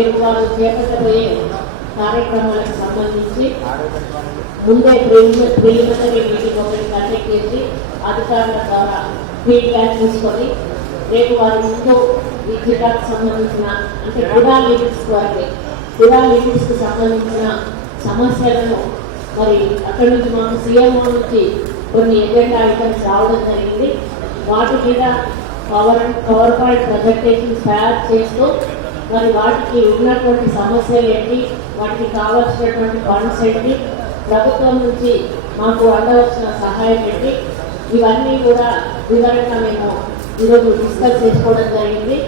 రేపు వారు చేపట్టబోయే కార్యక్రమాలకు సంబంధించి ముందే ప్రిలిమినరీ మీటింగ్ ఒకటి కండక్ట్ చేసి అధికారుల ద్వారా ఫీడ్బ్యాక్ తీసుకొని రేపు వారి ముందు ఈ జిల్లాకు సంబంధించిన అంటే కుడా లిమిట్స్కి సంబంధించిన సమస్యలను మరి అక్కడి నుంచి మాకు సీఎంఓ నుంచి కొన్ని ఎజెండా ఐటమ్స్ రావడం జరిగింది. వాటి మీద పవర్ పాయింట్ ప్రజెంటేషన్స్ తయారు చేస్తూ మరి వాటికి ఉన్నటువంటి సమస్యలు ఏంటి, వాటికి కావాల్సినటువంటి ఫండ్స్ ఏంటి, ప్రభుత్వం నుంచి మాకు అందవలసిన సహాయం ఏంటి, ఇవన్నీ కూడా వివరంగా మేము ఈరోజు డిస్కస్ చేసుకోవడం జరిగింది.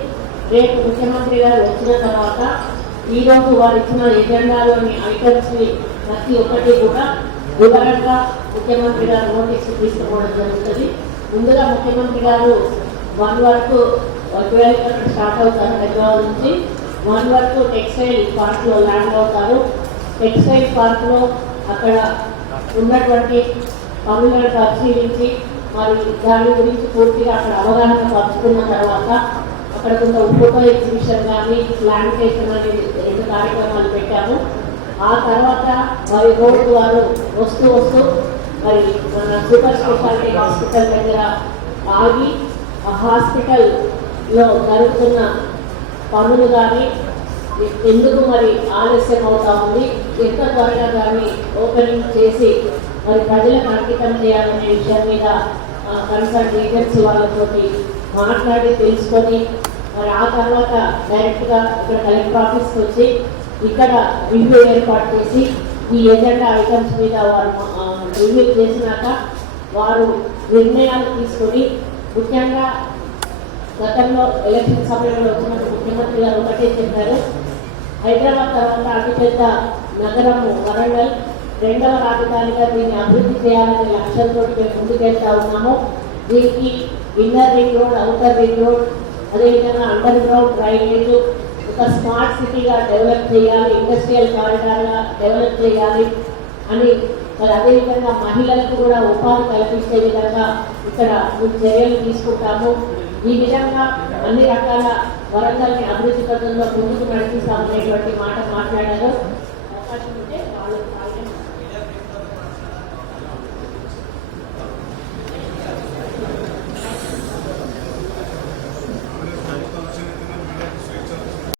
రేపు ముఖ్యమంత్రి గారు వచ్చిన తర్వాత ఈరోజు వారు ఇచ్చిన ఎజెండాలోని ఐటమ్స్ని ప్రతి ఒక్కటి కూడా వివరంగా ముఖ్యమంత్రి గారు నోటీస్ తీసుకోవడం జరుగుతుంది. ముందుగా ముఖ్యమంత్రి గారు 1 వరకు 12 స్టార్ట్ అవుతారు హైదరాబాద్ నుంచి. 1 వరకు టెక్స్టైల్ పార్క్లో ల్యాండ్ అవుతారు. టెక్స్టైల్ పార్క్లో అక్కడ ఉన్నటువంటి పనులను పరిశీలించి మరి దాని గురించి పూర్తిగా అక్కడ అవగాహన పంచుకున్న తర్వాత అక్కడ కొంత ఫోటో ఎగ్జిబిషన్ కానీ ప్లాంటేషన్ అనేది 2 కార్యక్రమాలు పెట్టాము. ఆ తర్వాత మరి రోడ్డు వారు వస్తూ మరి మన సూపర్ స్పెషాలిటీ హాస్పిటల్ దగ్గర ఆగి ఆ హాస్పిటల్లో జరుగుతున్న పనులు కానీ ఎందుకు మరి ఆలస్యం అవుతా ఉంది, ఎంత త్వరగా కానీ ఓపెనింగ్ చేసి మరి ప్రజలకు అంకితం చేయాలనే విషయం మీద కన్సర్న్ ఏజెన్సీ వాళ్ళతో మాట్లాడి తెలుసుకొని మరి ఆ తర్వాత డైరెక్ట్గా ఇక్కడ కలెక్టర్ ఆఫీస్కి వచ్చి ఇక్కడ రివ్యూ ఏర్పాటు చేసి ఈ ఎజెండా ఐటమ్స్ మీద వారు రివ్యూ చేసినాక వారు నిర్ణయాలు తీసుకొని ముఖ్యంగా గతంలో ఎలక్షన్ సమయంలో వచ్చినప్పుడు ముఖ్యమంత్రి గారు ఒకటే చెప్పారు, హైదరాబాద్ తర్వాత అతిపెద్ద నగరము వరంగల్, 2వ రాజధానిగా దీన్ని అభివృద్ధి చేయాలనే లక్ష్యంతో మేము ముందుకెళ్తా ఉన్నాము. దీనికి inner ring road, outer ring road, అదేవిధంగా అండర్ గ్రౌండ్ డ్రైనేజ్, ఒక స్మార్ట్ సిటీగా డెవలప్ చేయాలి, ఇండస్ట్రియల్ కారిడార్గా డెవలప్ చేయాలి అని మరి అదేవిధంగా మహిళలకు కూడా ఉపాధి కల్పించే విధంగా ఇక్కడ మేము చర్యలు తీసుకుంటాము. ఈ విధంగా అన్ని రకాల వరంగల్ని అభివృద్ధి పథంలో ముందుకు నడిపిస్తామనేటువంటి మాట